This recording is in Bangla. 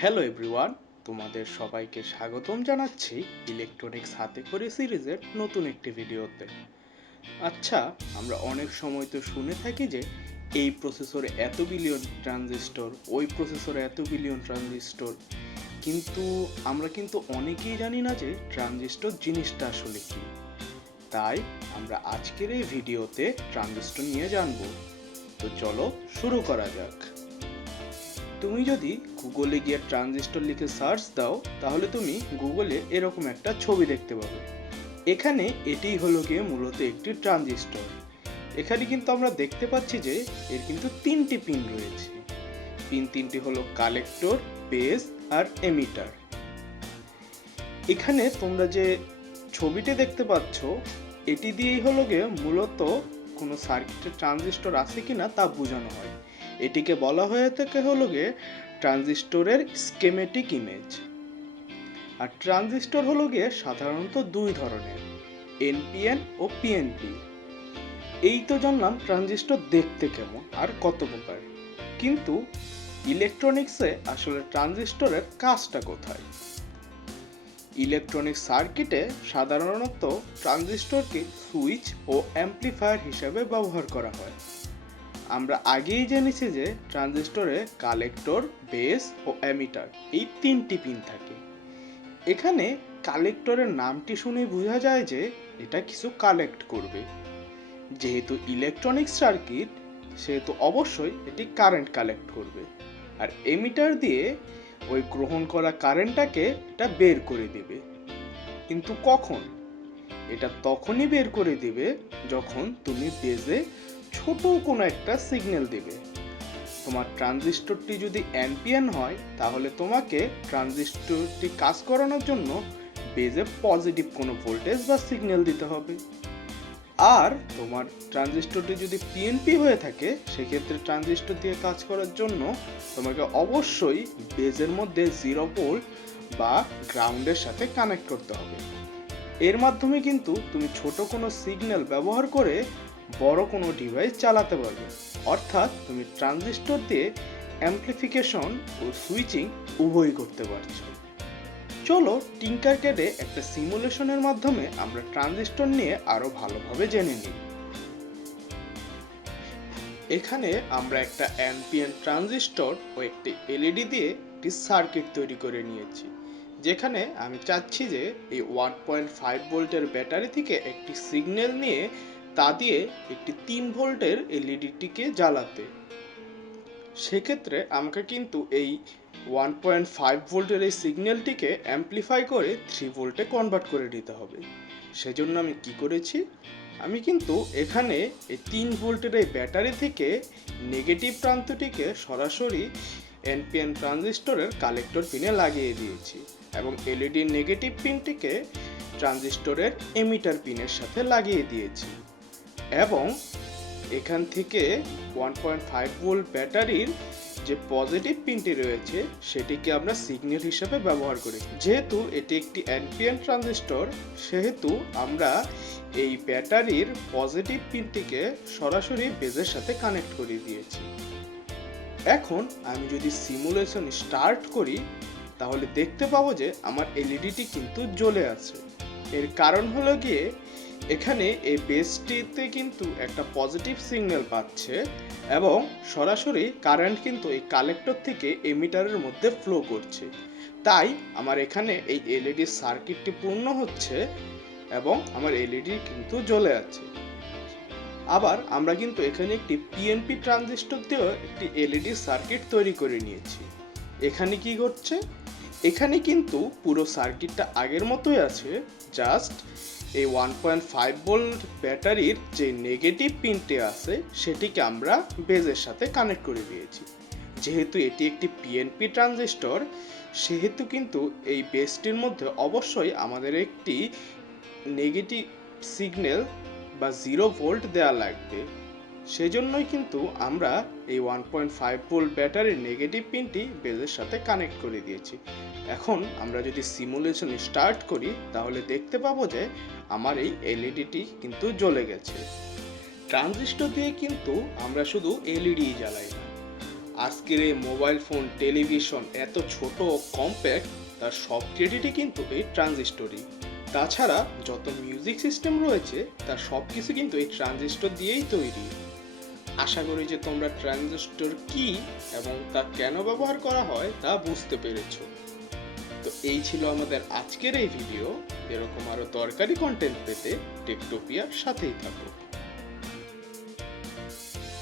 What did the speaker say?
হ্যালো এভরিওয়ান, তোমাদের সবাইকে স্বাগতম জানাচ্ছি ইলেকট্রনিক্স হাতে করে সিরিজের নতুন একটি ভিডিওতে। আচ্ছা, আমরা অনেক সময় তো শুনে থাকি যে এই প্রসেসরে এত বিলিয়ন ট্রানজিস্টর, ওই প্রসেসরে এত বিলিয়ন ট্রানজিস্টর, কিন্তু আমরা কিন্তু অনেকেই জানি না যে ট্রানজিস্টর জিনিসটা আসলে কি। তাই আমরা আজকের এই ভিডিওতে ট্রানজিস্টর নিয়ে জানবো। তো চলো শুরু করা যাক। তুমি যদি গুগলে গিয়ে ট্রানজিস্টর লিখে সার্চ দাও, তাহলে তুমি গুগলে এরকম একটা ছবি দেখতে পাবে। এখানে এটিই হলো গিয়ে মূলত একটি ট্রানজিস্টর। এখানে কিন্তু আমরা দেখতে পাচ্ছি যে এর কিন্তু তিনটি পিন রয়েছে। পিন তিনটি হলো কালেক্টর, বেস আর এমিটার। এখানে তোমরা যে ছবিটি দেখতে পাচ্ছ, এটি দিয়েই হলো গিয়ে মূলত কোনো সার্কিটে ট্রানজিস্টর আছে কিনা তা বোঝানো হয়। এটিকে বলা হয়ে থাকে হলো গিয়ে ট্রানজিস্টরের স্কেমেটিক ইমেজ। আর ট্রানজিস্টর হলো গিয়ে সাধারণত দুই ধরনের, এনপিএন ও পিএনপি। এই তো জানলাম ট্রানজিস্টর দেখতে কেমন আর কত প্রকার, কিন্তু ইলেকট্রনিক্সে আসলে ট্রানজিস্টরের কাজটা কোথায়? ইলেকট্রনিক সার্কিটে সাধারণত ট্রানজিস্টরকে সুইচ ও অ্যাম্প্লিফায়ার হিসেবে ব্যবহার করা হয়। আমরা আগেই জেনেছি যে ট্রানজিস্টরে কালেক্টর, বেস ও এমিটার এই তিনটি পিন থাকে। এখানে কালেক্টরের নামটি শুনে বোঝা যায় যে এটা কিছু কালেক্ট করবে। যেহেতু ইলেকট্রনিক সার্কিট, সেহেতু অবশ্যই এটি কারেন্ট কালেক্ট করবে। আর এমিটার দিয়ে ওই গ্রহণ করা কারেন্টটাকে এটা বের করে দিবে। কিন্তু কখন? এটা তখনই বের করে দিবে যখন তুমি বেজে ছোট কোনো একটা সিগন্যাল দিবে। তোমার ট্রানজিস্টরটি যদি এনপিএন হয়, তাহলে তোমাকে ট্রানজিস্টরটি কাজ করানোর জন্য বেজে পজিটিভ কোনো ভোল্টেজ বা সিগন্যাল দিতে হবে। আর তোমার ট্রানজিস্টরটি যদি পিএনপি হয়ে থাকে, সেক্ষেত্রে ট্রানজিস্টর দিয়ে কাজ করার জন্য তোমাকে অবশ্যই বেজের মধ্যে 0 ভোল্ট বা গ্রাউন্ডের সাথে কানেক্ট করতে হবে। এর মাধ্যমে কিন্তু তুমি ছোট কোনো সিগন্যাল ব্যবহার করে বড় কোনো ডিভাইস চালাতে পারবে। অর্থাৎ তুমি ট্রানজিস্টর দিয়ে অ্যাম্প্লিফিকেশন ও সুইচিং উভয়ই করতে পারছো। চলো টিঙ্কারক্যাডে একটা সিমুলেশনের মাধ্যমে আমরা ট্রানজিস্টর নিয়ে আরো ভালোভাবে জেনে নিই। এখানে আমরা একটা এনপিএন ট্রানজিস্টর ও একটি এলইডি দিয়ে একটি সার্কিট তৈরি করে নিয়েছি, যেখানে আমি চাচ্ছি যে এই 1.5 ভোল্টের ব্যাটারি থেকে একটি সিগন্যাল নিয়ে তা দিয়ে একটি 3 ভোল্টের এলইডিটিকে জ্বালাতে। সেক্ষেত্রে আমাকে কিন্তু এই 1.5 ভোল্টের এই সিগন্যালটিকে অ্যাম্প্লিফাই করে 3 ভোল্টে কনভার্ট করে নিতে হবে। সেজন্য আমি কি করেছি, আমি কিন্তু এখানে এই 3 ভোল্টের এই ব্যাটারি থেকে নেগেটিভ প্রান্তটিকে সরাসরি এনপিএন ট্রানজিস্টরের কালেক্টর পিনে লাগিয়ে দিয়েছি এবং এলইডির নেগেটিভ পিনটিকে ট্রানজিস্টরের এমিটার পিনের সাথে লাগিয়ে দিয়েছি। এবং এখান থেকে 1.5 ভোল্ট ব্যাটারির যে পজিটিভ পিনটি রয়েছে সেটিকে আমরা সিগন্যাল হিসেবে ব্যবহার করি। যেহেতু এটি একটি এনপিএন ট্রানজিস্টর, সেহেতু আমরা এই ব্যাটারির পজিটিভ পিনটিকে সরাসরি বেজের সাথে কানেক্ট করে দিয়েছি। এখন আমি যদি সিমুলেশন স্টার্ট করি, তাহলে দেখতে পাবো যে আমার এলইডিটি কিন্তু জ্বলে আছে। এর কারণ হলো গিয়ে এখানে এই বেসটিতে কিন্তু একটা পজিটিভ সিগন্যাল পাচ্ছে এবং সরাসরি কারেন্ট কিন্তু এই কালেক্টর থেকে এমিটারের মধ্যে ফ্লো করছে। তাই আমার এখানে এই এলইডি সার্কিটটি পূর্ণ হচ্ছে এবং আমার এলইডি কিন্তু জ্বলে আছে। আবার আমরা কিন্তু এখানে একটি পিএনপি ট্রানজিস্টর দিয়েও একটি এলইডি সার্কিট তৈরি করে নিয়েছি। এখানে কি ঘটছে? এখানে কিন্তু পুরো সার্কিটটা আগের মতোই আছে, জাস্ট এই 1.5 ভোল্ট ব্যাটারির যে নেগেটিভ পিনটি আছে সেটিকে আমরা বেজের সাথে কানেক্ট করে দিয়েছি। যেহেতু এটি একটি পিএনপি ট্রানজিস্টর, সেহেতু কিন্তু এই বেসটির মধ্যে অবশ্যই আমাদের একটি নেগেটিভ সিগন্যাল বা 0 ভোল্ট দেওয়া লাগবে। সেজন্যই কিন্তু আমরা এই 1.5 ভোল্ট ব্যাটারির নেগেটিভ পিনটি বেজের সাথে কানেক্ট করে দিয়েছি। এখন আমরা যদি সিমুলেশন স্টার্ট করি, তাহলে দেখতে পাবো যে আমার এই এলইডিটি কিন্তু জ্বলে গেছে। ট্রানজিস্টর দিয়ে কিন্তু আমরা শুধু এলইডি জ্বালাই না, আজকের এই মোবাইল ফোন, টেলিভিশন এত ছোট ও কম্প্যাক্ট, তার সব ক্রেডিটই কিন্তু এই ট্রানজিস্টরই। তাছাড়া যত মিউজিক সিস্টেম রয়েছে তার সব কিছু কিন্তু এই ট্রানজিস্টর দিয়েই তৈরি। আশা করি যে তোমরা ট্রানজিস্টর কি এবং তা কেন ব্যবহার করা হয় তা বুঝতে পেরেছো। তো এই ছিল আমাদের আজকের এই ভিডিও। এরকম আরো দরকারি কন্টেন্ট পেতে টেকটোপিয়ার সাথেই থাকো।